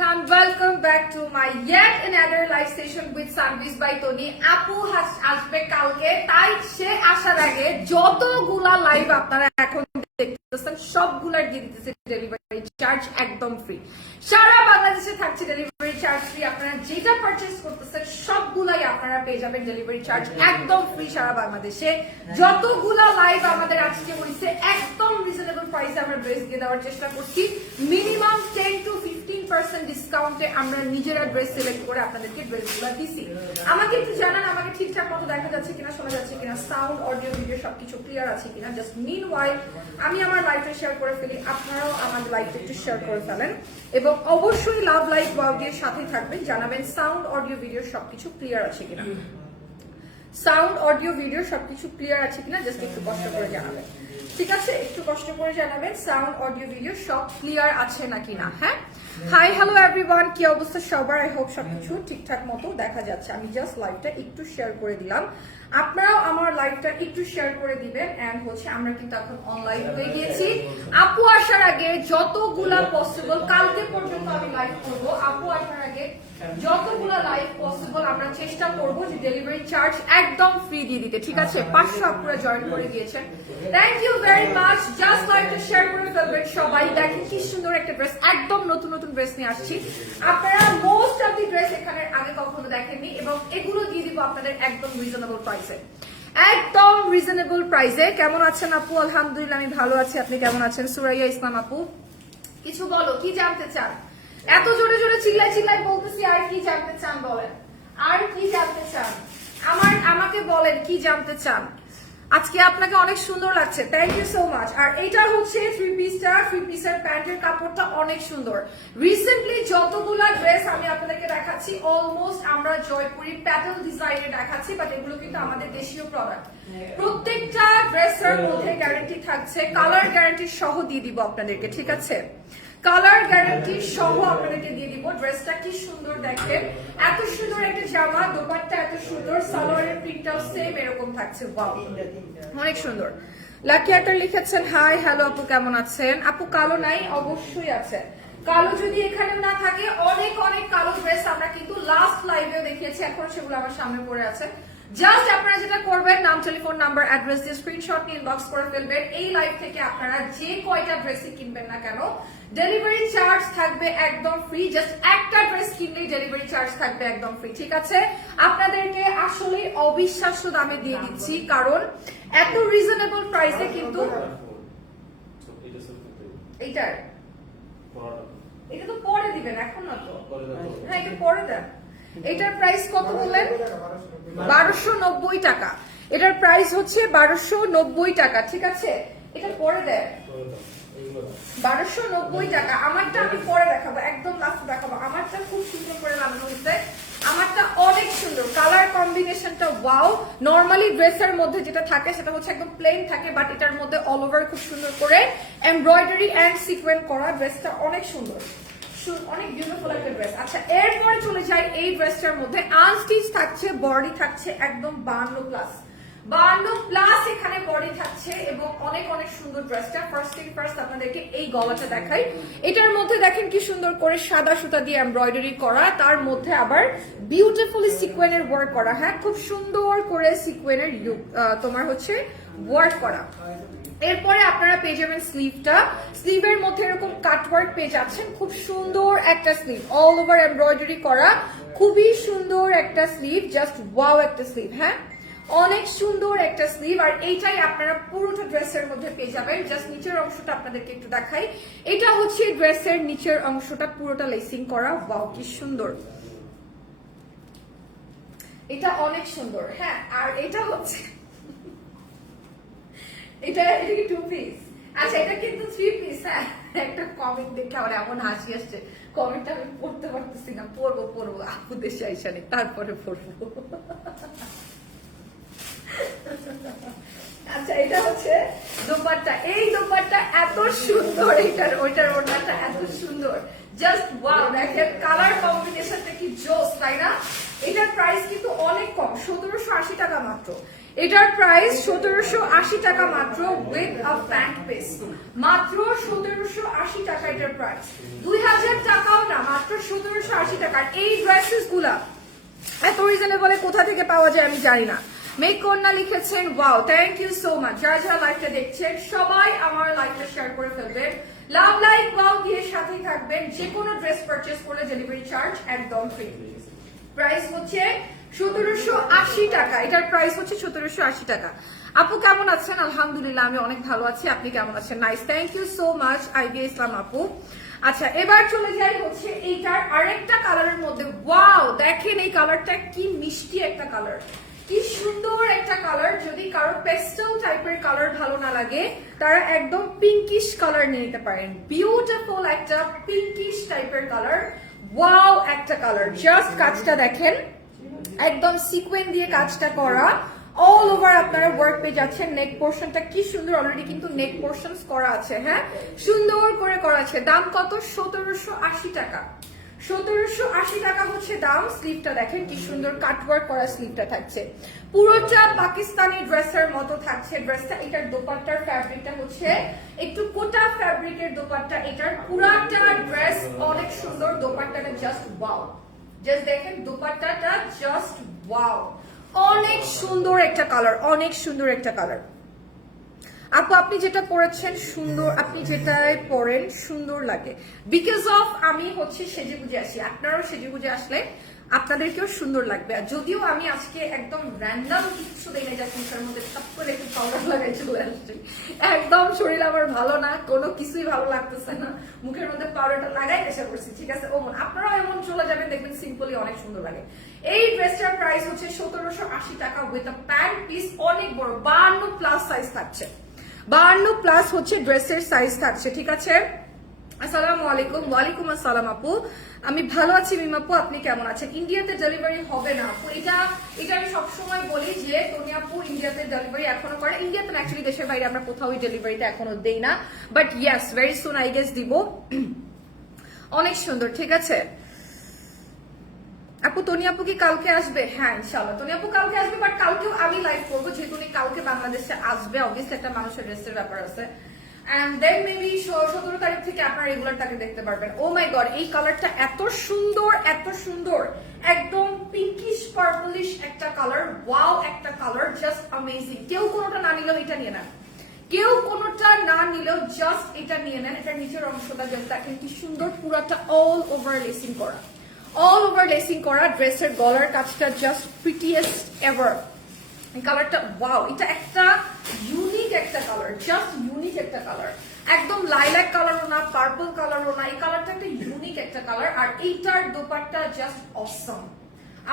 Khan welcome back to my yet another live session with Sunbiz by Tony. আপু আসবে কালকে, তাই সে আসার আগে যতগুলা লাইভ আপনারা এখন দেখতেছেন সবগুলার দিয়ে দিতেছে ডেলিভারি চার্জ একদম ফ্রি সারা বাংলাদেশে থাকছে ডেলিভারি চার্জ ফ্রি আপনারা যেটা পারচেজ করতেছেন, সবগুলাই আপনারা পেয়ে যাবেন ডেলিভারি চার্জ একদম ফ্রি সারা বাংলাদেশে। যতগুলা লাইভ আমাদের আজকে হয়েছে একদম রিজনেবল প্রাইসে আমরা ড্রেস দিয়ে দেওয়ার চেষ্টা করছি। Minimum ten to fifteen percent ডিসকাউন্টে আমরা নিজেরা ড্রেস সিলেক্ট করে আপনাদেরকে ড্রেসগুলো দিছি। আমাকে একটু জানান, আমাকে ঠিকঠাক মতো দেখা যাচ্ছে কিনা, শোনা যাচ্ছে কিনা সাউন্ড অডিও ভিডিও সবকিছু ক্লিয়ার আছে কিনা। জাস্ট মিন ওয়াইল আমি আমার লাইফটা শেয়ার করে ফেলি। আপনারাও আমার লাইফটা একটু শেয়ার করে ফেলেন। এবং অবশ্যই লাভ লাইফ ওয়াউডির সাথে থাকবেন, জানাবেন সাউন্ড অডিও ভিডিও সবকিছু ক্লিয়ার আছে কিনা। সাউন্ড অডিও ভিডিও সবকিছু ক্লিয়ার আছে কিনা জাস্ট একটু কষ্ট করে জানাবেন। ঠিক আছে? একটু কষ্ট করে জানাবেন সাউন্ড অডিও ভিডিও সব ক্লিয়ার আছে নাকি না হ্যাঁ? হাই হ্যালো এভরিওয়ান কি অবস্থা সবার? আই হোপ সবকিছু ঠিকঠাক মতো দেখা যাচ্ছে। আমি জাস্ট লাইভটা একটু শেয়ার করে দিলাম। আপনারাও আমার লাইভটা একটু শেয়ার করে দিবেন। এন্ড হচ্ছে আমরা কিন্তু এখন অনলাইন হয়ে গিয়েছি। আপু আসার আগে যতগুলা পসিবল কালকে পর্যন্ত আমি লাইভ করব। আপু আসার আগে যতগুলো লাইভ পসিবল আমরা চেষ্টা করব যে ডেলিভারি চার্জ একদম ফ্রি দিয়ে দিতে। ঠিক আছে? পাঁচশো আপুরা জয়েন করে দিয়েছেন thank you very much just লাইভটা শেয়ার করে ফেলবেন সবাই। দেখেন কি সুন্দর একটা ড্রেস একদম নতুন নতুন ড্রেস নিয়ে আসছি। আপনারা মোস্ট অফ দি ড্রেস এখানে আগে কখনো দেখেননি এবং এগুলো দিয়ে দিব আপনাদের একদম রিজনেবল প্রাইসে একদম রিজনেবল প্রাইসে কেমন আছেন আপু? আলহামদুলিল্লাহ, আমি ভালো আছি। আপনি কেমন আছেন? সুরাইয়া ইসলাম আপু। কিছু বলো, কি জানতে চান? এত জোরে জোরে চিল্লাই চিল্লাই বলতেছি, আর কি জানতে চান বলেন? আর কি জানতে চান? আমার, আমাকে বলেন, কি জানতে চান? আজকে আপনাকে অনেক সুন্দর লাগছে। থ্যাংক ইউ সো মাচ আর এইটা হচ্ছে থ্রি পিসটা থ্রি পিসের প্যান্টের কাপড়টা অনেক সুন্দর। রিসেন্টলি যতগুলা ড্রেস আমি আপনাদেরকে দেখাচ্ছি অলমোস্ট আমরা জয়পুরি প্যাটেল ডিজাইনে দেখাচ্ছি বাট এগুলো কিন্তু আমাদের দেশীয় প্রোডাক্ট প্রত্যেকটা ড্রেসের মধ্যে গ্যারান্টি থাকছে। কালার গ্যারান্টি সহ দিয়ে দিব আপনাদেরকে ঠিক আছে? কালার গ্যারান্টি সহ আপনাদেরকে দিয়ে দিব। ড্রেসটা কি সুন্দর দেখেন। এত সুন্দর একটা জামা দোপাট্টা এত সুন্দর সালোয়ারের প্রিন্টটাও সেম এরকম থাকছে। ওয়াও অনেক সুন্দর। লাকি আক্তার লিখেছেন হাই হ্যালো আপু কেমন আছেন? আপু কালো নাই অবশ্যই আছে কালো যদি এখানে না থাকে অনেক অনেক কালো ড্রেস আমরা কিন্তু লাস্ট লাইভেও দেখিয়েছি। এখন সেগুলো আমার সামনে পড়ে আছে। জাস্ট আপনারা যেটা করবেন নাম টেলিফোন নাম্বার অ্যাড্রেস দিয়ে স্ক্রিনশট নিয়ে ইনবক্স করে ফেলবেন। এই লাইভ থেকে আপনারা যে কয়টা ড্রেসই কিনবেন না কেন ডেলিভারি চার্জ থাকবে একদম ফ্রি জাস্ট একটা ড্রেস কিনলেই ডেলিভারি চার্জ থাকবে একদম ফ্রি ঠিক আছে? আপনাদেরকে আসলে অবিশ্বাস্য দামে দিয়ে দিচ্ছি কারণ এত রিজনেবল প্রাইসে কিন্তু এইটার। এটা তো পরে দিবেন এখন না তো। হ্যাঁ এটা পরে দেন। এটার প্রাইস কত বললেন? বারোশো নব্বই টাকা। এটার প্রাইস হচ্ছে বারোশো নব্বই টাকা, ঠিক আছে? এটা পরে দেয় বারোশো নব্বই টাকা। আমারটা আমি পরে দেখাবো, একদম লাস্টে দেখাবো। আমারটা খুব সুন্দর করে বানানো হয়েছে। আমারটা অনেক সুন্দর। কালার কম্বিনেশনটা ওয়াও নর্মালি ড্রেসের মধ্যে যেটা থাকে, সেটা হচ্ছে একদম প্লেন থাকে বাট এটার মধ্যে অল ওভার খুব সুন্দর করে এমব্রয়ডারি অ্যান্ড সিকোয়েন্ট করা ড্রেসটা অনেক সুন্দর। অনেক বিউটিফুল একটা ড্রেস আচ্ছা এরপরে চলে এই মধ্যে। থাকছে বডি থাকছে একদম প্লাস প্লাস এখানে বডি থাকছে এবং অনেক অনেক সুন্দর ড্রেসটা ফার্স্ট ফার্স্ট আপনাদেরকে এই গলাটা এটার মধ্যে দেখেন কি সুন্দর করে সাদা সুতা দিয়ে এমব্রয়ডারি করা। তার মধ্যে আবার বিউটিফুলি সিকোয়েনের ওয়ার্ক করা। হ্যাঁ খুব সুন্দর করে সিকোয়েনের তোমার হচ্ছে ওয়ার্ক করা। এরপরে আপনারা পেয়ে যাবেন স্লিভটা স্লিভের মধ্যে এরকম কাটওয়ার্ক পেয়ে যাচ্ছেন। খুব সুন্দর একটা স্লিভ অল ওভার এমব্রয়ডারি করা খুবই সুন্দর একটা স্লিভ জাস্ট ওয়াও একটা স্লিভ হ্যাঁ? অনেক সুন্দর একটা স্লিভ আর এইটাই আপনারা পুরোটা ড্রেসের মধ্যে পেয়ে যাবেন। জাস্ট নিচের অংশটা আপনাদেরকে একটু দেখাই। এটা হচ্ছে ড্রেসের নিচের অংশটা পুরোটা লেসিং করা। ওয়াও কি সুন্দর। এটা অনেক সুন্দর হ্যাঁ? আর এটা হচ্ছে এটা এটা কি টু পিস আচ্ছা এটা কিন্তু থ্রি পিস হ্যাঁ। একটা কমেন্ট দেখে আমার এমন হাসি আসছে। কমেন্টটা আমি পড়তে পারতেছি না। পড়ব পড়ব। আপু দেশে আইসা তারপরে পড়ব। আচ্ছা এটা হচ্ছে দোপাট্টা। এই দোপাট্টা এত সুন্দর, এটার, ওইটার ওড়নাটা এত সুন্দর। জাস্ট ওয়াও দেখেন কালার কম্বিনেশনটা কি জোস, তাই না? এটার প্রাইস কিন্তু অনেক কম, সতেরোশো আশি টাকা মাত্র। এটার প্রাইস সতেরোশো আশি টাকা মাত্র উইথ আ প্যান্ট পিস মাত্র সতেরোশো আশি টাকা এটার প্রাইস দুই হাজার টাকাও না, মাত্র সতেরোশো আশি টাকার এই ড্রেসেসগুলা এত রিজনেবলে কোথা থেকে পাওয়া যায় আমি জানি না। মেক কন্যা লিখেছেন wow thank you so much যারা যারা লাইভটা দেখছেন, সবাই আমার লাইভটা শেয়ার করে ফেলবেন। লাভ লাইক ওয়াও দিয়ে সাথেই থাকবেন। যে কোনো ড্রেস পারচেস করলে ডেলিভারি চার্জ একদম ফ্রি প্রাইস হচ্ছে সতেরোশো আশি টাকা। এটার প্রাইস হচ্ছে সতেরোশো আশি টাকা। আপু, কেমন আছেন? আলহামদুলিল্লাহ, আমি অনেক ভালো আছি। আপনি কেমন আছেন? Nice thank you so much IBA Islam আপু। আচ্ছা এবার চলে যাই হচ্ছে এইটার আরেকটা কালারের মধ্যে। ওয়াও দেখেন এই কালারটা কি মিষ্টি একটা কালার কি সুন্দর একটা কালার যদি কারও পেস্টেল টাইপের কালার ভালো না লাগে, তারা একদম পিঙ্কিশ কালার নিয়ে নিতে পারেন। বিউটিফুল একটা পিঙ্কিশ টাইপের কালার ওয়াও একটা কালার জাস্ট কাজটা দেখেন। একদম সিকোয়েন দিয়ে কাজটা করা। অল ওভার আপনারা ওয়ার্ক পেজ আছে নেক পোর্শনটা কি সুন্দর অলরেডি কিন্তু নেক পোর্শন করা আছে হ্যাঁ? সুন্দর করে করা আছে। দাম কত? সতেরোশো আশি টাকা। সতেরোশো আশি টাকা হচ্ছে দাম। স্লিভটা দেখেন কি সুন্দর কাটওয়ার্ক করা স্লিভটা থাকছে। পুরোটা পাকিস্তানি ড্রেসের মতো থাকছে। ড্রেসটা এটার দোপাট্টার ফ্যাব্রিকটা হচ্ছে একটু কোটা ফ্যাব্রিকের দোপাট্টা। এটার পুরাটা ড্রেস অনেক সুন্দর, দোপাট্টাটা জাস্ট ওয়াও জাস্ট দেখেন দুপাট্টাটা জাস্ট ওয়াও অনেক সুন্দর একটা কালার অনেক সুন্দর একটা কালার আপু আপনি যেটা পরেছেন সুন্দর আপনি যেটাই পরেন সুন্দর লাগে। বিকজ অফ আমি হচ্ছে সেজে বুঝে আসি আপনারাও সেজে বুঝে আসলে আপনাদেরকেও সুন্দর লাগবে। আর যদিও আমি আজকে একদম র্যান্ডাম কিছু দেই না যা মুখের মধ্যে সব করে একটু পাউডার লাগাই চলে আসছি। একদম শরীর আমার ভালো না, কোনো কিছুই ভালো লাগতেছে না। মুখের মধ্যে পাউডারটা লাগাই নেশা করছি, ঠিক আছে? ওমন আপনারাও এমন চলে যাবেন, দেখবেন সিম্পলি অনেক সুন্দর লাগে। এই ড্রেসটার প্রাইস হচ্ছে সতেরোশো আশি টাকা উইথ আ প্যান্ট পিস অনেক বড় বান্ন প্লাস সাইজ থাকছে। বাহান্ন প্লাস হচ্ছে ড্রেসের সাইজ থাকছে, ঠিক আছে? আসসালামু আলাইকুম, ওয়ালাইকুম আসসালাম আপু। আমি ভালো আছি মিমাপু আপনি কেমন আছেন? ইন্ডিয়াতে ডেলিভারি হবে না আপু। এটা এটা আমি সবসময় বলি যে তুমি আপু ইন্ডিয়াতে ডেলিভারি এখনও করে ইন্ডিয়াতে অ্যাকচুয়ালি দেশের বাইরে আমরা কোথাও ডেলিভারিটা এখনও দেই না। But yes very soon I guess দিব। অনেক সুন্দর, ঠিক আছে? আপু তনি আপু কি কালকে আসবে? হ্যাঁ ইনশাল্লাহ তনি আপু কালকে আসবে বাট কালকেও আমি লাইভ করব। যেহেতু কালকে বাংলাদেশে আসবে অবভিয়াসলি একটা মানুষের রেস্টের ব্যাপার আছে। এন্ড দেন মেবি সতেরো তারিখ থেকে আপনারা রেগুলার তাকে দেখতে পারবেন। ও মাই গড এই কালারটা এত সুন্দর এত সুন্দর। একদম পিঙ্কিশ পার্পলিশ একটা কালার ওয়াও একটা কালার জাস্ট অ্যামেজিং কেউ কোনোটা না নিলেও এটা নিয়ে নেন। কেউ কোনোটা না নিলেও জাস্ট এটা নিয়ে নেন। এটার নিচের অংশটা জাস্ট দেখেন কি সুন্দর পুরাটা অল ওভার লেসিং করা। অল ওভার লেসিং করা ড্রেসের গলার কাজটা জাস্ট প্রিটিয়েস্ট এভার কালারটা ওয়াও এটা একটা ইউনিক একটা কালার জাস্ট ইউনিক একটা কালার একদম লাইলাক কালারও না পার্পল কালারও না, এই কালারটা একটা ইউনিক একটা কালার আর এইটার দোপাট্টা জাস্ট অসম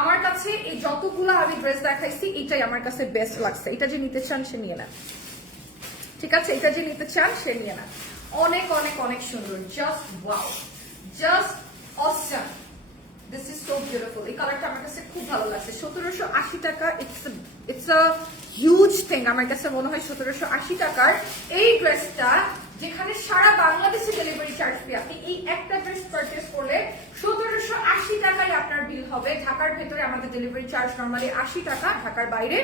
আমার কাছে এই যতগুলো আমি ড্রেস দেখাইছি এটাই আমার কাছে বেস্ট লাগছে। এটা যে নিতে চান, সে নিয়ে নেন। ঠিক আছে? এটা যে নিতে চান, সে নিয়ে নেন। অনেক অনেক অনেক সুন্দর। Just wow just awesome this is so beautiful এই কালারটা আমার কাছে খুব ভালো লাগছে। সতেরোশো আশি টাকা it's it's a huge thing আমার কাছে মনে হয় সতেরোশো আশি টাকার এই ড্রেসটা যেখানে সারা বাংলাদেশে ডেলিভারি চার্জ ফ্রি আপনি এই একটা ড্রেস পারচেস করলে সতেরোশো আশি টাকায় আপনার বিল হবে। ঢাকার ভেতরে আমাদের ডেলিভারি চার্জ নর্মালি আশি টাকা, ঢাকার বাইরে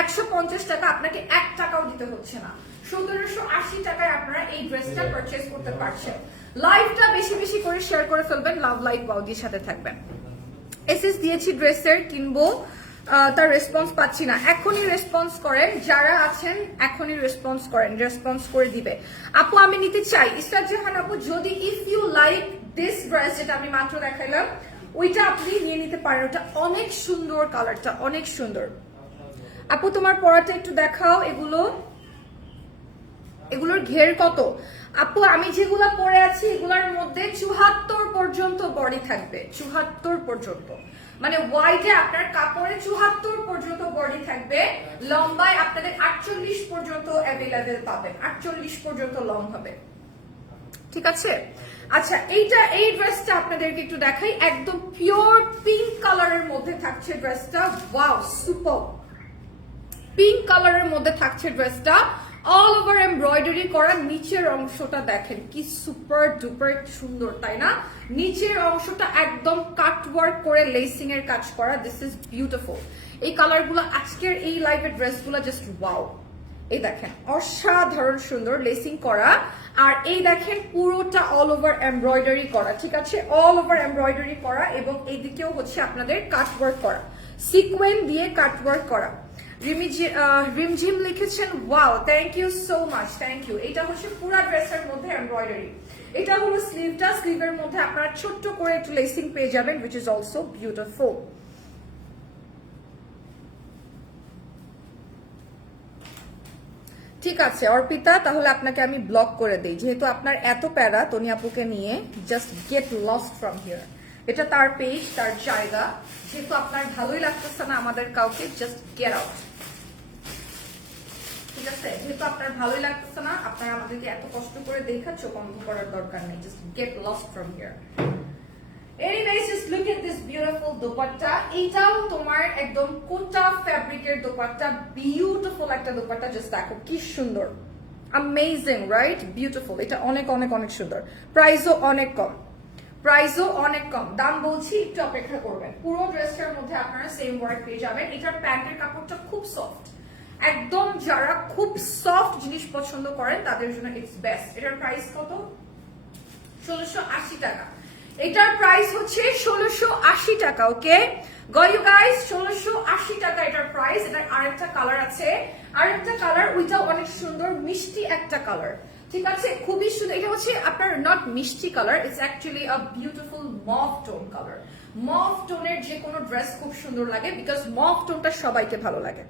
একশো পঞ্চাশ টাকা। আপনাকে এক টাকাও দিতে হচ্ছে না। সতেরোশো আশি টাকায় আপনারা এই ড্রেসটা পারচেস করতে পারছেন। লাইভটা বেশি বেশি করে শেয়ার করে ফেলবেন লাভ লাইভ বাউদির সাথে থাকবেন। এসএস দিয়েছি ড্রেসের, কিনবো তার রেসপন্স পাচ্ছি না। এখনই রেসপন্স করেন, যারা আছেন, এখনই রেসপন্স করেন রেসপন্স করে দিবে। আপু, আমি নিতে চাই। ইসরাত জাহান আপু, যদি if you like this dress যেটা আমি মাত্র দেখাইলাম, ওইটা আপনি নিয়ে নিতে পারেন। ওটা অনেক সুন্দর কালারটা অনেক সুন্দর। আপু, তোমার পড়াটা একটু দেখাও, এগুলো। এগুলোর ঘের কত? আপু, আমি যেগুলো পরে আছি, এগুলোর মধ্যে চুহাত্তর পর্যন্ত বডি থাকবে চুহাত্তর পর্যন্ত। মানে ওয়াইডে আপনার কাপড়ে চুহাত্তর পর্যন্ত বডি থাকবে, লম্বায় আপনাদের আটচল্লিশ পর্যন্ত অ্যাভেলেবেল পাবেন, আটচল্লিশ পর্যন্ত লং হবে। ঠিক আছে? আচ্ছা এইটা, এই ড্রেসটা আপনাদেরকে একটু দেখাই। একদম পিওর পিঙ্ক কালারের মধ্যে থাকছে ড্রেসটা ওয়াও সুপার পিঙ্ক কালারের মধ্যে থাকছে ড্রেসটা অল ওভার এমব্রয়ডারি করা নিচের অংশটা দেখেন কি সুপার ডুপার সুন্দর, তাই না? নিচের অংশটা একদম কাট ওয়ার্ক করে লেসিং এর কাজ করা দিস ইজ বিউটিফুল এই কালারগুলো আজকের এই লাইভের ড্রেসগুলো জাস্ট ওয়াও এই দেখেন, অসাধারণ সুন্দর লেসিং করা। আর এই দেখেন পুরোটা অল ওভার এমব্রয়ডারি করা, ঠিক আছে? অল ওভার এমব্রয়ডারি করা এবং এইদিকেও হচ্ছে আপনাদের কাটওয়ার্ক করা। সিকোয়েন দিয়ে কাটওয়ার্ক করা। রিমঝিম লিখেছেন wow thank you so much thank you এটা হচ্ছে পুরা ড্রেসের মধ্যে এমব্রয়ডারি এটা হলো স্লিভটা স্লিভের মধ্যে আপনারা ছোট্ট করে একটু লেসিং পেয়ে যাবেন উইচ ইজ অলসো বিউটিফুল ঠিক আছে, অর্পিতা, তাহলে আপনাকে আমি ব্লক করে দিই। যেহেতু আপনার এত প্যারা, তনি আপুকে নিয়ে just get lost from here এটা তার পেজ তার জায়গা। যেহেতু আপনার ভালোই লাগতেছে না আমাদের কাউকে জাস্ট গেট আউট ঠিক আছে? যেহেতু আপনার ভালোই লাগতেছে না আমাদেরকে এত কষ্ট করে দেখা চোখ বন্ধ করার দরকার নেই। Just get lost from here dupatta. এটাও তোমার একদম কোটা ফ্যাব্রিকের দোপাট্টা। বিউটিফুল একটা দোপাট্টা জাস্ট দেখো কি সুন্দর। অ্যামেজিং রাইট বিউটিফুল এটা অনেক অনেক অনেক সুন্দর। প্রাইসও অনেক কম। প্রাইসও অনেক কম। দাম বলছি, একটু অপেক্ষা করবেন। পুরো ড্রেসটার মধ্যে আপনারা সেম ওয়ার্ক পেয়ে যাবেন। এটার প্যান্টের কাপড়টা খুব সফট একদম যারা খুব সফট জিনিস পছন্দ করেন, তাদের জন্য ইটস বেস্ট এটার প্রাইস কত? ষোলোশো আশি টাকা। এটার প্রাইস হচ্ছে ষোলোশো আশি টাকা ওকে গয়ু গাইস ষোলোশো আশি টাকা এটার প্রাইস এটার আরেকটা কালার আছে। আরেকটা কালার ওইটাও অনেক সুন্দর, মিষ্টি একটা কালার ঠিক আছে? খুবই সুন্দর। এটা হচ্ছে আপনার নট মিষ্টি colour it's actually a beautiful mauve tone colour mauve টোনের যে কোনো ড্রেস খুব সুন্দর লাগে বিকজ মফ টোনটা সবাইকে ভালো লাগে।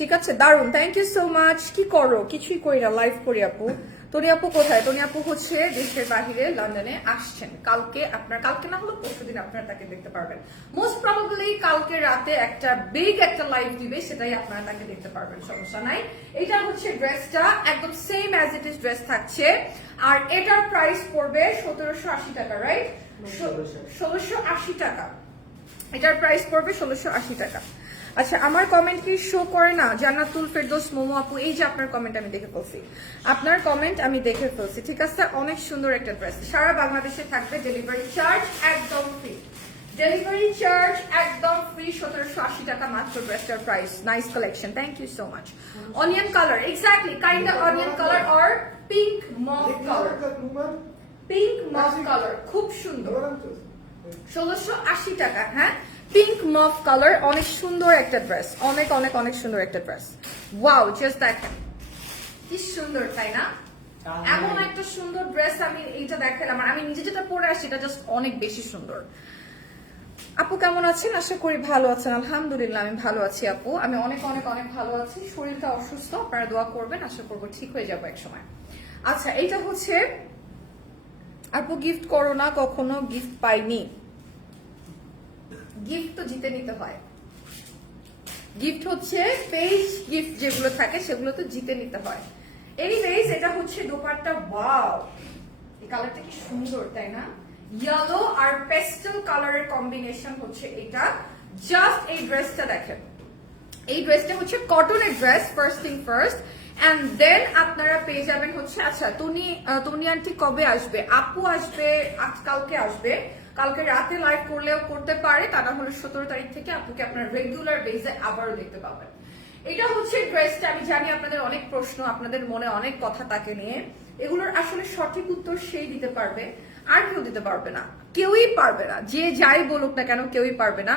ঠিক আছে দারুণ থ্যাংক ইউ সো মাচ কি করো? কিছুই করি না লাইভ করি আপু। তনি আপু কোথায়? তনি আপু হচ্ছে দেশের বাহিরে লন্ডনে আসছেন। কালকে আপনার, কালকে না হলো পরশু দিন আপনারা তাকে দেখতে পারবেন। মোস্ট প্রবাবলি কালকে রাতে একটা বিগ একটা লাইভ দিবে, সেটাই আপনারা তাকে দেখতে পারবেন, সমস্যা নাই। এটা হচ্ছে ড্রেসটা, একদম same as it is dress থাকছে। আর এটার প্রাইস পড়বে সতেরোশো আশি টাকা রাইট ষোলোশো আশি টাকা। এটার প্রাইস পড়বে ষোলোশো আশি টাকা। আচ্ছা আমার কমেন্ট কি শো করে না? জান্নাতুল ফেরদোস মোমো আপু এই যে আপনার কমেন্ট আমি দেখে ফেলছি। আপনার কমেন্ট আমি দেখে ফেলছি ঠিক আছে? অনেক সুন্দর একটা ড্রেস সারা বাংলাদেশে থাকবে ডেলিভারি চার্জ একদম ফ্রি ডেলিভারি চার্জ একদম ফ্রি সতেরোশো আশি টাকা মাত্র ড্রেসটার price nice collection thank you so much onion colour exactly kind of onion colour or pink mauve colour pink mauve colour খুব সুন্দর। ষোলোশো আশি টাকা হ্যাঁ? পিঙ্ক মফ কালার অনেক সুন্দর একটা ড্রেস অনেক অনেক অনেক সুন্দর একটা ড্রেস ওয়াও জাস্ট দেখেন। কি সুন্দর তাই না? এমন একটা সুন্দর ড্রেস আমি এইটা দেখালাম আর আমি নিজে যেটা পরে আসছি এটা জাস্ট অনেক বেশি সুন্দর। আপু কেমন আছেন? আশা করি ভালো আছেন। আলহামদুলিল্লাহ আমি ভালো আছি আপু। আমি অনেক অনেক অনেক ভালো আছি। শরীরটা অসুস্থ আপনারা দোয়া করবেন আশা করব ঠিক হয়ে যাব এক সময়। আচ্ছা এইটা হচ্ছে আপু গিফট করো না কখনো গিফট পাইনি। গিফট তো জিতে নিতে হয়। গিফট হচ্ছে পেজ গিফট যেগুলো থাকে, সেগুলো তো জিতে নিতে হয়। এনিওয়েজ এটা হচ্ছে দোপাট্টা। ওয়াও এই কালারটা কি সুন্দর, তাই না? ইয়েলো আর পেস্টেল কালারের কম্বিনেশন হচ্ছে এটা। জাস্ট এই ড্রেসটা দেখেন। এই ড্রেসটা হচ্ছে কটনের dress first thing first and then আপনারা পেয়ে যাবেন হচ্ছে আচ্ছা তনি তনি আন্টি কবে আসবে? আপু আসবে, আজ কালকে আসবে। কালকে রাতে লাইভ করলেও করতে পারে, তা না হলে সতেরো তারিখ থেকে আপনাকে আপনার রেগুলার বেসে আবারও দেখতে পাবেন। এটা হচ্ছে ড্রেসটা আমি জানি আপনাদের অনেক প্রশ্ন, আপনাদের মনে অনেক কথা তাকে নিয়ে। এগুলোর আসলে সঠিক উত্তর সেই দিতে পারবে, আর কেউ দিতে পারবে না। কেউই পারবে না, যে যাই বলুক না কেন কেউই পারবে না।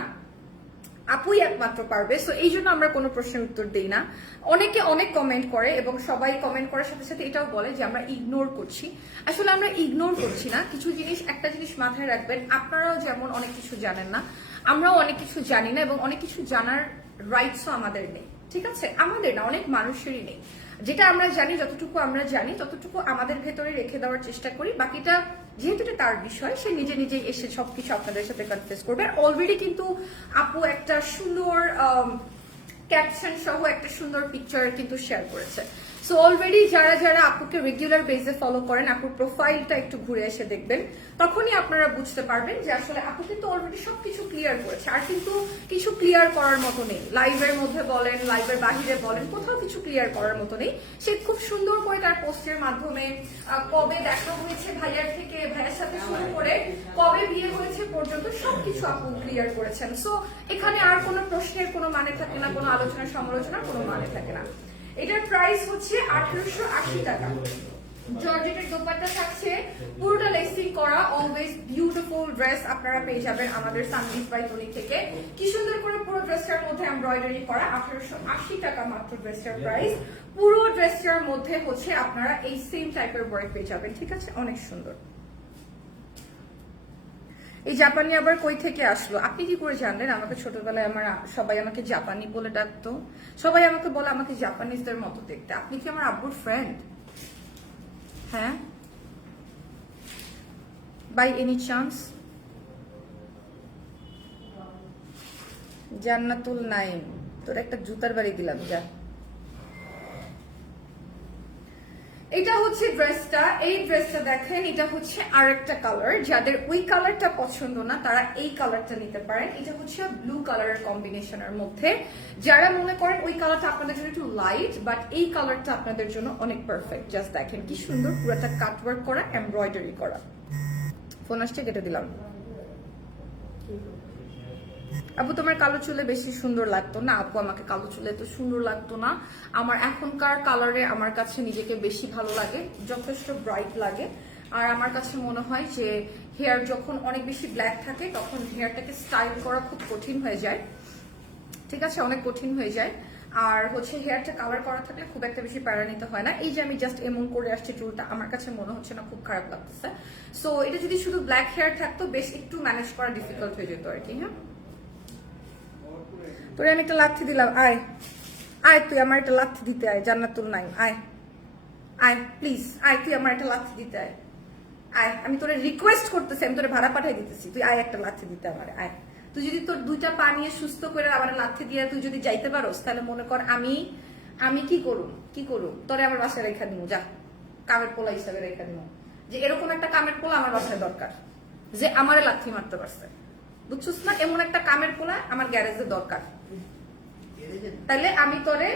আপুই একমাত্র পারবে। সো এই জন্য আমরা কোনো প্রশ্নের উত্তর দিই না। অনেকে অনেক কমেন্ট করে এবং সবাই কমেন্ট করার সাথে সাথে এটাও বলে যে আমরা ইগনোর করছি। আসলে আমরা ইগনোর করছি না। কিছু জিনিস, একটা জিনিস মাথায় রাখবেন, আপনারাও যেমন অনেক কিছু জানেন না, আমরাও অনেক কিছু জানি না এবং অনেক কিছু জানার রাইটসও আমাদের নেই। ঠিক আছে? আমাদের না, অনেক মানুষেরই নেই। যেটা আমরা জানি, যতটুকু আমরা জানি, ততটুকু আমাদের ভেতরে রেখে দেওয়ার চেষ্টা করি। বাকিটা যেহেতু এটা তার বিষয়, সে নিজে নিজে এসে সবকিছু আপনাদের সাথে কনফেস করবে। অলরেডি কিন্তু আপু একটা সুন্দর ক্যাপশন সহ একটা সুন্দর পিকচার কিন্তু শেয়ার করেছে। সো অলরেডি যারা যারা আপুকে রেগুলার বেসে ফলো করেন, আপুর প্রোফাইলটা একটু ঘুরে এসে দেখবেন, তখনই আপনারা বুঝতে পারবেন যে আসলে আপু কিন্তু অলরেডি সবকিছু ক্লিয়ার করেছে। আর কিন্তু কিছু ক্লিয়ার করার মতো নেই। লাইভের মধ্যে বলেন লাইভের বাহিরে বলেন, কোথাও কিছু ক্লিয়ার করার মতো নেই। সে খুব সুন্দর করে তার পোস্টের মাধ্যমে কবে দেখা হয়েছে ভাইয়ার থেকে, ভাইয়ের সাথে শুরু করে কবে বিয়ে হয়েছে পর্যন্ত সবকিছু আপু ক্লিয়ার করেছেন। সো এখানে আর কোনো প্রশ্নের কোনো মানে থাকে না, কোনো আলোচনা সমালোচনার কোনো মানে থাকে না। এটার প্রাইস হচ্ছে আঠারোশো আশি টাকা। জর্জেটের দোপাট্টা থাকছে। পুরোটা লেসিং করা অলওয়েজ বিউটিফুল ড্রেস আপনারা পেয়ে যাবেন আমাদের সানবিস বাই তনি থেকে। কি সুন্দর করে পুরো ড্রেসটার মধ্যে এমব্রয়ডারি করা আঠারোশো আশি টাকা মাত্র ড্রেসটার প্রাইস পুরো ড্রেসটার মধ্যে হচ্ছে আপনারা এই সেম টাইপের ওয়ার্ক পেয়ে যাবেন ঠিক আছে? অনেক সুন্দর। এই জাপানি আবার কই থেকে আসলো? আপনি কি করে জানলেন? আমাকে ছোটবেলায় আমার সবাই আমাকে জাপানি বলে ডাকতো। সবাই আমাকে বলে আমাকে জাপানিজদের মতো দেখতে। আপনি কি আমার আব্বুর ফ্রেন্ড হ্যাঁ? By any chance Jannatul Naim. তোর একটা জুতার বাড়ি দিলাম, যা। এটা হচ্ছে ড্রেসটা। এই ড্রেসটা দেখেন, এটা হচ্ছে আরেকটা কালার যাদের ওই কালারটা পছন্দ না, তারা এই কালারটা নিতে পারেন। এটা হচ্ছে ব্লু কালারের কম্বিনেশনের মধ্যে। যারা মনে করেন ওই কালারটা আপনাদের জন্য একটু লাইট বাট এই কালারটা আপনাদের জন্য অনেক পারফেক্ট জাস্ট দেখেন কি সুন্দর পুরোটা কাটওয়ার্ক করা এমব্রয়ডারি করা। ফোন আসছে, কেটে দিলাম। আপু তোমার কালো চুলে বেশি সুন্দর লাগতো না? আপু আমাকে কালো চুলে তো সুন্দর লাগতো না। আমার এখনকার কালারে আমার কাছে নিজেকে বেশি ভালো লাগে, যথেষ্ট ব্রাইট লাগে। আর আমার কাছে মনে হয় যে হেয়ার যখন অনেক বেশি ব্ল্যাক থাকে, তখন হেয়ারটাকে স্টাইল করা খুব কঠিন হয়ে যায়। ঠিক আছে, অনেক কঠিন হয়ে যায়। আর হচ্ছে হেয়ারটা কালার করা থাকলে খুব একটা বেশি প্যারা নিতে হয় না। এই যে আমি জাস্ট এমন করে আসছি চুলটা, আমার কাছে মনে হচ্ছে না খুব খারাপ লাগতেছে। সো এটা যদি শুধু ব্ল্যাক হেয়ার থাকতো, বেশ একটু ম্যানেজ করা ডিফিকাল্ট হয়ে যেত আর কি হ্যাঁ? তোরে আমি একটা লাথি দিলাম, আয়। আয়, তুই আমার একটা লাথি দিতে আয় জান্নাতুল নাই, আয়। আয় প্লিজ আয়, তুই আমার একটা লাথি দিতে আয়। আয়, আমি তোরে রিকোয়েস্ট করতেছি, আমি তোরে ভাড়া পাঠাই দিতেছি, তুই আয় একটা লাথি দিতে আমার, আয়। তুই যদি তোর দুইটা পা নিয়ে সুস্থ করে আবার লাথি দিয়ে তুই যদি যাইতে পারোস, তাহলে মনে কর আমি আমি কি করুম কি করুম? তোরে আমার বাসায় রেখা দিব যা। কামের পোলা হিসাবে রেখা দিব যে এরকম একটা কামের পোলা আমার বাসায় দরকার, যে আমারে লাথি মারতে পারছে। বুঝছিস না? এমন একটা কামের পোলা আমার গ্যারেজে দরকার। তাহলে আমি তোরে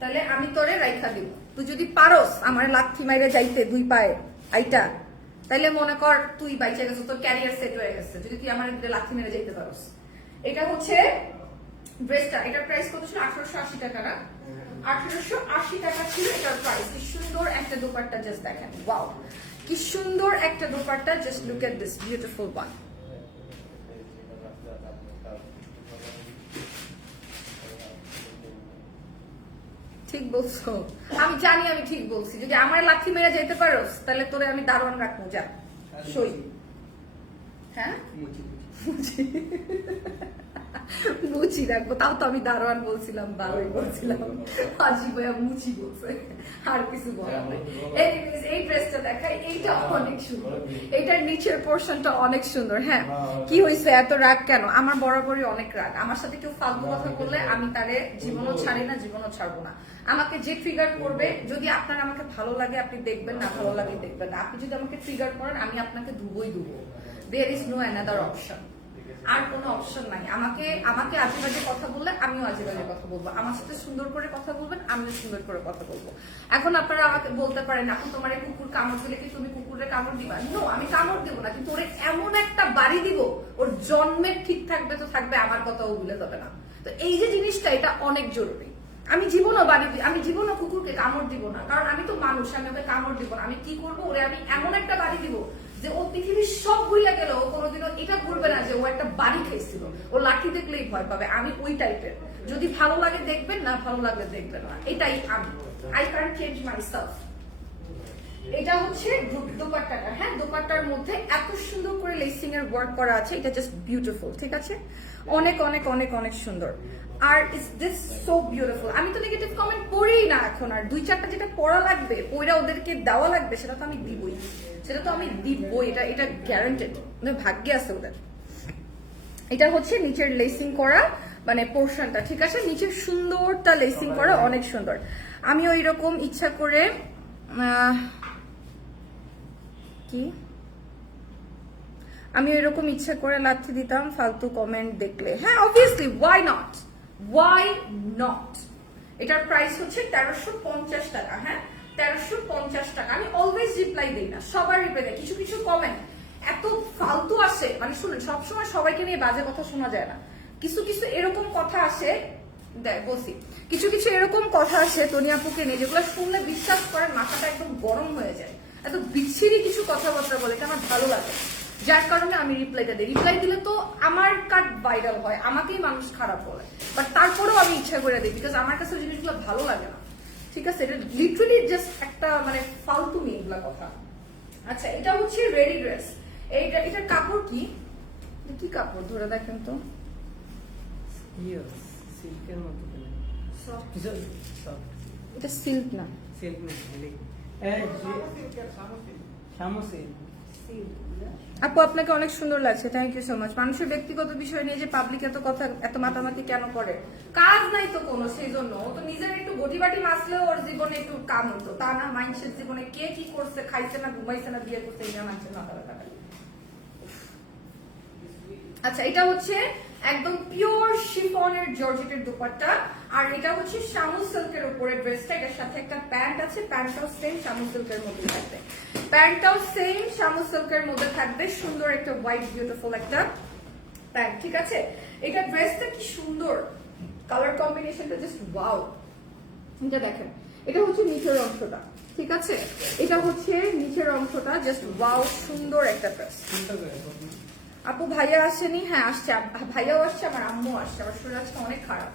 তাহলে আমি তোরে রাইখা দিব। তুই যদি পারস আমার লাথি মাইরে যাইতে দুই পায়ে আইটা তাইলে মনে কর তুই বাইচে গেছিস তোর ক্যারিয়ার সেট হয়ে গেছে যদি তুই আমার লাথি মেরে যাইতে পারস। এটা হচ্ছে ড্রেসটা এটার প্রাইস কত ছিল? আঠারোশো আশি টাকা না? আঠারোশো আশি টাকা ছিল এটার প্রাইস কি সুন্দর একটা দোপাট্টা জাস্ট দেখেন। ওয়াও কি সুন্দর একটা dupatta just look at this beautiful one ঠিক বলছো। আমি জানি আমি ঠিক বলছি। যদি আমার লাথি মেরে যেতে পারো তাহলে তোরে আমি দারোয়ান রাখব যা। সই। হ্যাঁ? মুচি রাখব তাও তো আমি দারোয়ান বলছিলাম ভালোই বলছিলাম। হাজি ভাইয়া মুচি বলছে আর কিছু বলার নাই। এই ড্রেসটা দেখাই এইটা অনেক সুন্দর। এইটার নিচের পোর্শনটা অনেক সুন্দর হ্যাঁ। কি হয়েছে এত রাগ কেন? আমার বরাবরই অনেক রাগ। আমার সাথে কেউ ফালতু কথা বললে আমি তারে জীবনও ছাড়ি না জীবনও ছাড়বো না। আমাকে যে ট্রিগার করবে যদি আপনার আমাকে ভালো লাগে আপনি দেখবেন না ভালো লাগে দেখবেন না। আপনি যদি আমাকে ট্রিগার করেন আমি আপনাকে দুবই দুবো। There is no another option আর কোনো অপশন নাই। আমাকে আমাকে আজে বাজে কথা বললে আমিও আজে বাজে কথা বলব। আমার সাথে সুন্দর করে কথা বলবেন, আমিও সুন্দর করে কথা বলব। এখন আপনারা আমাকে বলতে পারেন এখন তোমার কুকুর কামড় দিলে কি তুমি কুকুরে কামড় দিবা? নো আমি কামড় দিব না, কিন্তু ওরে এমন একটা বাড়ি দিব, ওর জন্মের ঠিক থাকবে তো থাকবে, আমার কথাও ভুলে যাবে না। তো এই যে জিনিসটা, এটা অনেক জরুরি। আমি জীবনও বাড়ি আমি জীবনও কুকুরকে কামড় দিব না, কারণ আমি তো মানুষ, আমি ওকে কামড় দিব না। আমি কি করব? ওরে আমি এমন একটা বাড়ি দিব যে ও পৃথিবীর সব ভুলে গেল, ও কোনোদিনও এটা ভুলবে না যে ও একটা বাড়ি খেয়েছিল। ও লাঠি দেখলেই ভয় পাবে, আমি ওই টাইপের যদি ভালো লাগে দেখবেন, না ভালো লাগলে দেখবেন না। এটাই আমি। I can change myself এটা হচ্ছে দোপাট্টাটা। হ্যাঁ দোপাট্টার মধ্যে এত সুন্দর করে লেসিং এর ওয়ার্ক করা আছে, এটা জাস্ট বিউটিফুল ঠিক আছে? অনেক অনেক অনেক অনেক সুন্দর। আর ইস দিস সো বিউটিফুল আমি তো নেগেটিভ কমেন্ট পড়িই না এখন, আর দুই চারটা যেটা পড়া লাগবে পড়া ওদেরকে দেওয়া লাগবে, সেটা তো আমি দিবই। সেটা তো আমি দিবই, এটা এটা গ্যারান্টেড মানে ভাগ্যে আছে ওদের। এটা হচ্ছে নিচের লেসিং করা মানে পোর্শনটা ঠিক আছে? নিচের সুন্দরটা লেসিং করা অনেক সুন্দর। আমি ওই রকম ইচ্ছা করে কি? আমি এরকম ইচ্ছে করে লাথি দিতাম, ফালতু কমেন্ট দেখলে। হ্যাঁ obviously why not why not এটার প্রাইস হচ্ছে তেরোশো পঞ্চাশ টাকা হ্যাঁ? তেরোশো পঞ্চাশ টাকা। আমি অলওয়েজ রিপ্লাই দিই না, সবার রিপ্লাই দেয় কিছু কিছু কমেন্ট এত ফালতু আসে মানে শুনুন, সবসময় সবাইকে নিয়ে বাজে কথা শোনা যায় না। কিছু কিছু এরকম কথা আসে, দেখ, বলছি। কিছু কিছু এরকম কথা আসে তনি আপুকে নিয়ে, যেগুলো শুনলে বিশ্বাস করেন, মাথাটা একদম গরম হয়ে যায়। এত বিচ্ছিরি কিছু কথাবার্তা বলে এটা আমার ভালো লাগে? যার কারণে আমি রিপ্লাইটা দিই। রিপ্লাই দিলে তো আমার কার্ড ভাইরাল হয় আমাকেই মানুষ খারাপ বলে। বাট তারপরেও আমি ইচ্ছা করে দিই বিকজ আমার কাছে জিনিসগুলো ভালো লাগে না। ঠিক আছে? এটা লিটারালি জাস্ট একটা মানে ফালতু মেয়ে এগুলা কথা। আচ্ছা এটা হচ্ছে রেডি ড্রেস এইটা এটার কাপড় কি? কি কাপড়? ধরে দেখেন তো। সিল্কের মতো। সফট এটা সিল্ক না। সিল্ক আপু, আপনাকে অনেক সুন্দর লাগছে থ্যাংক ইউ সো মাচ মানুষের ব্যক্তিগত বিষয় নিয়ে যে পাবলিক এত কথা, এত মাতামাতি কেন করে? কাজ নাই তো কোনো, সেই জন্য। ও তো নিজের একটু গটি বাটি মাসলেও ওর জীবনে একটু কাম হতো। তা না মানুষের জীবনে কে কি করছে, খাইছে না, ঘুমাইছে না, বিয়ে করছে এটা মাথা আচ্ছা এটা হচ্ছে একদম পিওর শিফনের জর্জেটের দুপাট্টা। আর এটা হচ্ছে শামু সিল্কের উপরে ড্রেসটা এটার সাথে একটা প্যান্ট আছে প্যান্টটাও সেম শামু সিল্কের মধ্যে থাকবে। প্যান্টটাও সেম শামু সিল্কের মধ্যে থাকবে, সুন্দর একটা হোয়াইট বিউটিফুল একটা প্যান্ট ঠিক আছে? এটা ড্রেসটা কি সুন্দর? কালার কম্বিনেশনটা জাস্ট ওয়াও এটা দেখেন, এটা হচ্ছে নিচের অংশটা, ঠিক আছে? এটা হচ্ছে নিচের অংশটা জাস্ট ওয়াও সুন্দর একটা ড্রেস? আপু ভাইয়া আসেনি হ্যাঁ আসছে। ভাইয়াও আসছে আমার আম্মু আসছে। আমার শরীর আজকে অনেক খারাপ।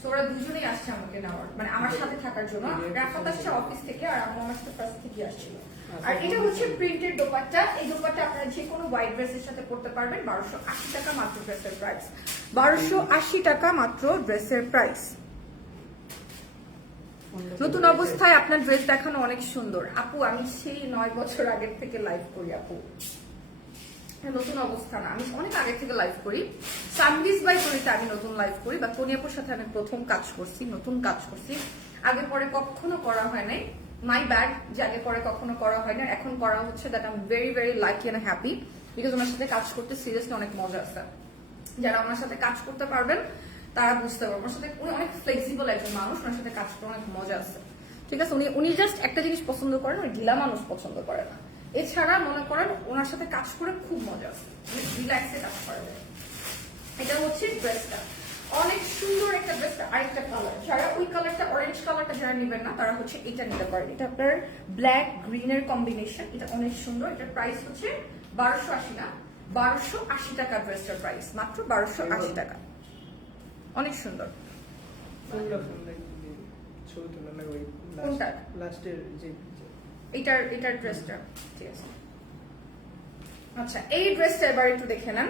তো ওরা দুজনেই আসছে আমাকে নেওয়ার। মানে আমার সাথে থাকার জন্য। রাফাত আসছে অফিস থেকে আর আম্মু আমার সাথে ফার্স্ট থেকে আসছিল। আর এটা হচ্ছে প্রিন্টেড দোপাট্টা। এই দোপাট্টা আপনারা যে কোনো হোয়াইট ড্রেসের সাথে পড়তে পারবেন। বারোশো আশি টাকা মাত্র ড্রেসের প্রাইস বারোশো আশি টাকা মাত্র ড্রেসের প্রাইস নতুন অবস্থায় আপনার ড্রেস দেখানো অনেক সুন্দর। আপু আমি সেই নয় বছর আগের থেকে লাইভ করি আপু। নতুন অবস্থা আমি অনেক আগে থেকে লাইভ করি। সানভিজ বাই করিতে আমি নতুন লাইভ করি বা কনিয়াপুর সাথে আমি প্রথম কাজ করছি, নতুন কাজ করছি। আগে পরে কখনো করা হয় নাই। মাই ব্যাড যে আগে পরে কখনো করা হয় না এখন করা হচ্ছে that I am very very lucky and happy because ওনার সাথে কাজ করতে সিরিয়াসলি অনেক মজা আছে। যারা ওনার সাথে কাজ করতে পারবেন, তারা বুঝতে পারবেন ওনার সাথে উনি অনেক ফ্লেক্সিবল একজন মানুষ, ওনার সাথে কাজ করতে অনেক মজা আছে। ঠিক আছে? উনি উনি জাস্ট একটা জিনিস পছন্দ করেন, ওই ঢিলা মানুষ পছন্দ করে না। এছাড়া মনে করেন ওনার সাথে কাজ করে খুব মজা রিল্যাক্সে কাজ করে। এটা হচ্ছে ড্রেসটা। অনেক সুন্দর একটা ড্রেস আরেকটা কালার যারা ওই কালারটা অরেঞ্জ কালারটা যারা নেবেন না তারা হচ্ছে এটা নিতে পারেন। এটা আপনার ব্ল্যাক গ্রিনের কম্বিনেশন এটা অনেক সুন্দর। এটার প্রাইস হচ্ছে বারোশো আশি না বারোশো আশি টাকা ড্রেসটার প্রাইস মাত্র বারোশো আশি টাকা। অনেক সুন্দর। কোনটা? লাস্টের যে এটার এটার ড্রেসটা ঠিক আছে। আচ্ছা এই ড্রেসটা এবার একটু দেখে নেন।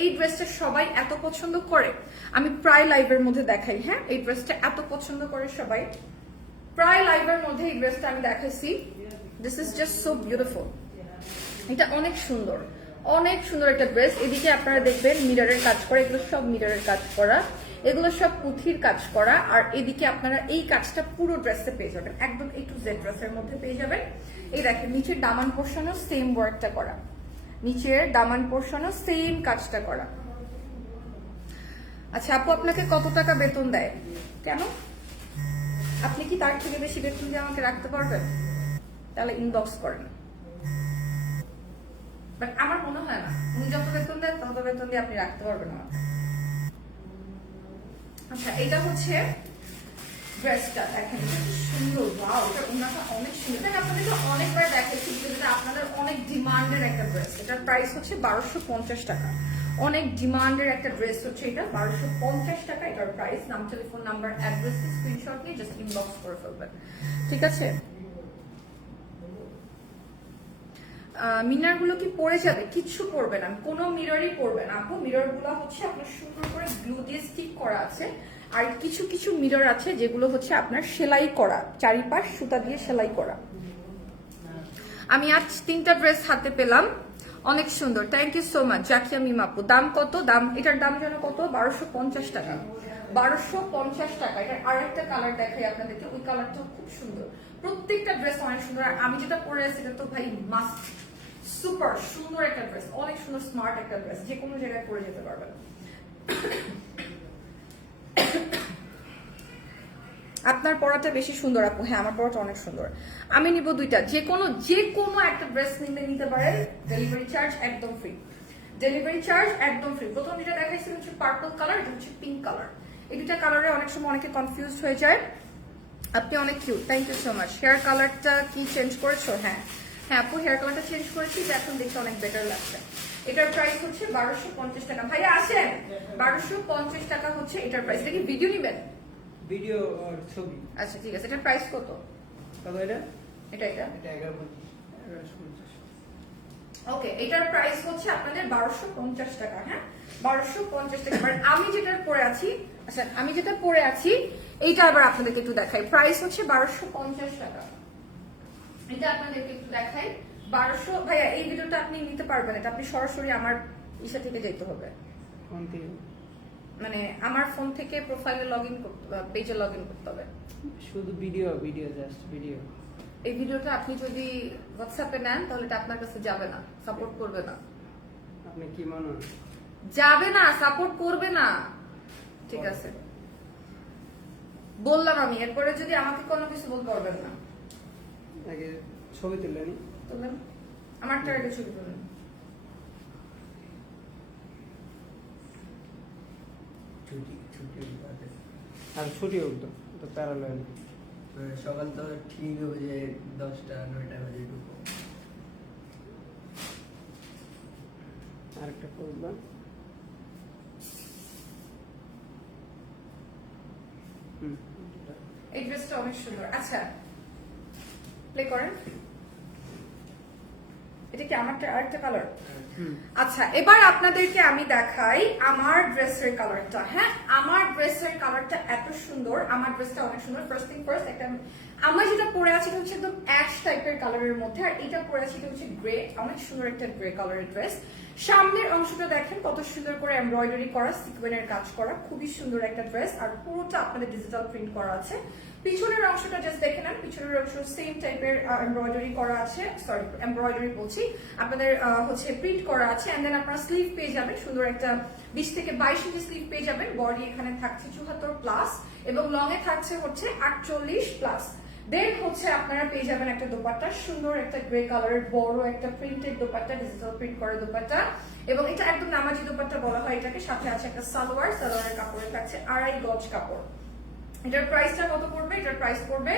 এই ড্রেসটা সবাই এত পছন্দ করে? আমি প্রায় লাইভের মধ্যে দেখাই হ্যাঁ? এই ড্রেসটা এত পছন্দ করে সবাই? প্রায় লাইভের মধ্যে এই ড্রেসটা আমি দেখাইছি। This is just so beautiful এটা অনেক সুন্দর। অনেক সুন্দর একটা ড্রেস এদিকে আপনারা দেখবেন মিররের কাজ করা, এগুলো সব মিররের কাজ করা। এগুলো সব পুঁথির কাজ করা, আর এদিকে আপনারা এই কাজটা পুরো ড্রেসে পেয়ে যাবেন, একদম এই টু জেড ড্রেসের মধ্যে পেয়ে যাবেন। এই দেখেন নিচের দামান পোর্শনও সেম ওয়ার্কটা করা। নিচের দামান পোর্শনও সেম কাজটা করা। আচ্ছা আপু আপনাকে কত টাকা বেতন দেয়? কেন? আপনি কি তার থেকে বেশি বেতন দিয়ে আমাকে রাখতে পারবেন? তাহলে ইনবক্স করেন। বাট আমার মনে হয় না, উনি যত বেতন দেন তত বেতন দিয়ে আপনি রাখতে পারবেন না আচ্ছা এটা হচ্ছে ড্রেসটা দেখেন সুন্দর ওয়াও এটা ওনাটা অনেক সুন্দর। দেখ আপনাদেরকে অনেকবার দেখেছি যেটা আপনাদের অনেক ডিমান্ডের একটা ড্রেস এটার প্রাইস হচ্ছে বারোশো পঞ্চাশ টাকা। অনেক ডিমান্ডের একটা ড্রেস হচ্ছে এটা, বারোশো পঞ্চাশ টাকা। এটার প্রাইস নাম টেলিফোন নাম্বার অ্যাড্রেস স্ক্রিনশট নিয়ে জাস্ট ইনবক্স করে ফেলবেন। ঠিক আছে? মিনারগুলো কি পড়ে যাবে? কিচ্ছু পড়বে না। কোনো মিররই পড়বে না। আপু মিররগুলো হচ্ছে আপনার সুন্দর করে গ্লু দিয়ে স্টিক করা আছে। আর কিছু কিছু মিরর আছে যেগুলো হচ্ছে আপনার সেলাই করা। চারিপাশ সুতা দিয়ে সেলাই করা। আমি আজ তিনটা ড্রেস হাতে পেলাম। অনেক সুন্দর। Thank you so much Zakia মিমাপু দাম কত? দাম, এটার দাম যেন কত? বারোশো পঞ্চাশ টাকা। বারোশো পঞ্চাশ টাকা। এটা আরেকটা কালার দেখাই আপনাদেরকে। ওই কালারটাও খুব সুন্দর। প্রত্যেকটা ড্রেস অনেক সুন্দর। আর আমি যেটা পরে আছি এটা তো ভাই মাস্ট সুপার সুন্দর একটা ড্রেস অনেক সুন্দর স্মার্ট একটা ড্রেস যে কোনো জায়গায় পরে যেতে পারবেন। আপনার পড়াটা বেশি সুন্দর, আপু। হ্যাঁ আমার পড়াটা অনেক সুন্দর। আমি নিব দুইটা, যে কোনো যে কোনো একটা ড্রেস নিতে নিতে পারেন ডেলিভারি চার্জ একদম ফ্রি ডেলিভারি চার্জ একদম ফ্রি প্রথম যেটা দেখাইছি হচ্ছে পার্পল কালার এটা হচ্ছে পিঙ্ক কালার এই দুটা কালারে অনেক সময় অনেকে কনফিউজ হয়ে যায়। আপনি অনেক cute thank you so much hair কালারটা কি চেঞ্জ করেছ? হ্যাঁ। হ্যাঁ আপু হেয়ার কালারটা চেঞ্জ করেছি যে এখন দেখতে অনেক বেটার লাগছে। এটার প্রাইস হচ্ছে বারোশো পঞ্চাশ টাকা। ভাইয়া আসেন। বারোশো পঞ্চাশ টাকা হচ্ছে এটার প্রাইস কি ভিডিও নিবেন? ভিডিও আর ছবি? আচ্ছা ঠিক আছে। এটার প্রাইস কত? কত এটা? এটা এটা? এটা এগারো ওকে এটার প্রাইস হচ্ছে আপনাদের বারোশো পঞ্চাশ টাকা হ্যাঁ? বারোশো পঞ্চাশ টাকা। বাট আমি যেটা পরে আছি আচ্ছা আমি যেটা পরে আছি এইটা আবার আপনাদেরকে একটু দেখাই। প্রাইস হচ্ছে বারোশো পঞ্চাশ টাকা। এটা আপনাদেরকে একটু দেখাই। বারোশো ভাইয়া এই ভিডিওটা আপনি নিতে পারবেন। এটা আপনি সরাসরি আমার ইসা থেকে যেতে হবে। মানে আমার ফোন থেকে প্রোফাইলে লগ ইন পেজে লগ ইন করতে হবে। শুধু ভিডিও ভিডিও জাস্ট ভিডিও। এই ভিডিওটা আপনি যদি হোয়াটসঅ্যাপে নেন তাহলে এটা আপনার কাছে যাবে না সাপোর্ট করবে না। আপনি কি মনে যাবে না সাপোর্ট করবে না। ঠিক আছে। বললাম আমি এরপরে যদি আমাকে কোনো কিছু বলতে পারবেন না। আগে ছবি তুলে নি তুললেন আমারটা আগে ছবি তুলেন ছুটি ছুটি আর ছুটি হোক তো তো প্যারালয়েল সকাল তো ঠিক যে দশটা নয়টা বাজে ঢুকো আরেকটা করলাম হুম এই ড্রেসটা অনেক সুন্দর। আচ্ছা প্লে করেন। এটা কি আমারটা আরেকটা কালার আচ্ছা এবার আপনাদেরকে আমি দেখাই আমার ড্রেসের কালারটা হ্যাঁ আমার ড্রেসের কালারটা এত সুন্দর। আমার ড্রেসটা অনেক সুন্দর। ফার্স্ট থিং ফার্স্ট একটা আমরা যেটা পরে আছি এটা হচ্ছে একদম অ্যাশ টাইপের কালারের মধ্যে আর এটা পরে আছি এটা হচ্ছে গ্রে অনেক সুন্দর একটা গ্রে কালারের ড্রেস সামনের অংশটা দেখেন কত সুন্দর করে এমব্রয়ডারি করা সিকোয়েনের কাজ করা খুবই সুন্দর একটা ড্রেস আর পুরোটা আপনাদের ডিজিটাল প্রিন্ট করা আছে। পিছনের অংশটা জাস্ট দেখে নেন। পিছনের অংশ সেম টাইপের এমব্রয়ডারি করা আছে। সরি এমব্রয়ডারি বলছি। আপনাদের হচ্ছে প্রিন্ট করা আছে। এন্ড দেন আপনারা স্লিভ পেয়ে যাবেন। সুন্দর একটা বিশ থেকে বাইশ ইঞ্চি স্লিভ পেয়ে যাবেন। বডি এখানে থাকছে চুহাত্তর প্লাস এবং লং এ থাকছে হচ্ছে আটচল্লিশ প্লাস দেন হচ্ছে আপনারা পেয়ে যাবেন একটা দোপাট্টা। সুন্দর একটা গ্রে কালারের বড় একটা প্রিন্টেড দোপাট্টা ডিজিটাল প্রিন্ট করা দোপাট্টা। এবং এটা একদম নামাজি দোপাট্টা বলা হয় এটাকে। সাথে আছে একটা সালোয়ার। সালোয়ারের কাপড়ে থাকছে আড়াই গজ কাপড়। এটার প্রাইসটা কত পড়বে? এটার প্রাইস পড়বে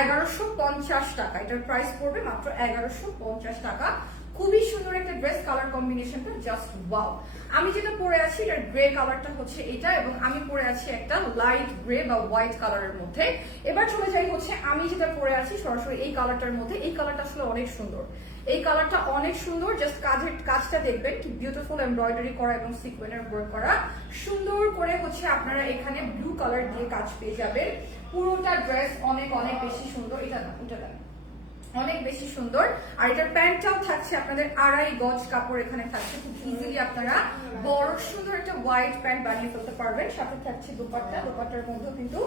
এগারোশো। পঞ্চাশ টাকা। এটার প্রাইস পড়বে মাত্র এগারোশো পঞ্চাশ টাকা। খুবই সুন্দর একটা ড্রেস কালার কম্বিনেশনটা জাস্ট ওয়াও আমি যেটা পরে আছি এটার গ্রে কালারটা হচ্ছে এটা এবং আমি পরে আছি একটা লাইট গ্রে বা হোয়াইট কালারের মধ্যে। এবার চলে যাই হচ্ছে আমি যেটা পরে আছি সরাসরি এই কালারটার মধ্যে। এই কালারটা আসলে অনেক সুন্দর। এই কালারটা অনেক সুন্দর জাস্ট কাজের কাজটা দেখবেন কি বিউটিফুল এমব্রয়ডারি করা এবং সিকোয়েনের ওয়ার্ক করা। সুন্দর করে হচ্ছে আপনারা এখানে ব্লু কালার দিয়ে কাজ পেয়ে যাবেন। পুরোটা ড্রেস অনেক অনেক বেশি সুন্দর। এটা না এটা না। অনেক বেশি সুন্দর। আর এটার প্যান্টটাও থাকছে আপনাদের আড়াই গজ কাপড় এখানে থাকছে। খুব ইজিলি আপনারা বড় সুন্দর একটা হোয়াইট প্যান্ট বানিয়ে ফেলতে পারবেন। সাথে থাকছে দোপাট্টা। দোপাট্টার মধ্যে কিন্তু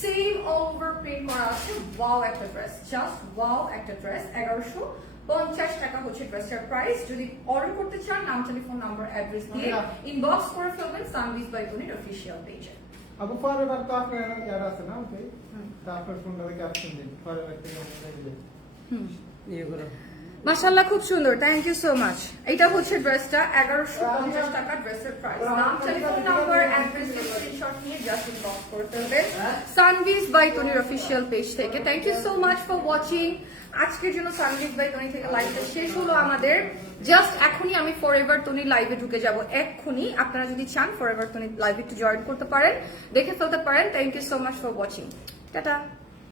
সেম ওভার প্রিন্ট করা আছে। ওয়াও একটা ড্রেস জাস্ট ওয়াও একটা ড্রেস এগারোশো পঞ্চাশ টাকা হচ্ছে ড্রেসের প্রাইস যদি অর্ডার করতে চান নাম টেলিফোন নাম্বার অ্যাড্রেস দিয়ে ইনবক্স করে ফেলবেন সানভিস বাই তনির অফিসিয়াল পেজে আবু ফরএভার তো আপনার ইয়ার আছে না ওকে? তা আপনার ফোনটা থেকে অপশন দিন। ফরএভার থেকে দিন ইয়ে করো। মাশাল্লাহ খুব সুন্দর। থ্যাংক ইউ সো মাচ এটা হচ্ছে ড্রেসটা এগারোশো পঞ্চাশ টাকা ড্রেসের প্রাইস নাম টেলিফোন নাম্বার অ্যাড্রেস স্ক্রিনশট নিয়ে জাস্ট ইনবক্স করে ফেলবেন। সানভিস বাই তনির অফিসিয়াল পেজ থেকে। Thank you so much for watching আজকের জন্য সানদীপ ভাই তনি থেকে লাইভটা শেষ হলো আমাদের। জাস্ট এখনই আমি ফর এভার তনি লাইভে ঢুকে যাব, এক্ষুনি। আপনারা যদি চান ফর এভার তনি লাইভে একটু জয়েন করতে পারেন, দেখে ফেলতে পারেন। Thank you so much for watching tata.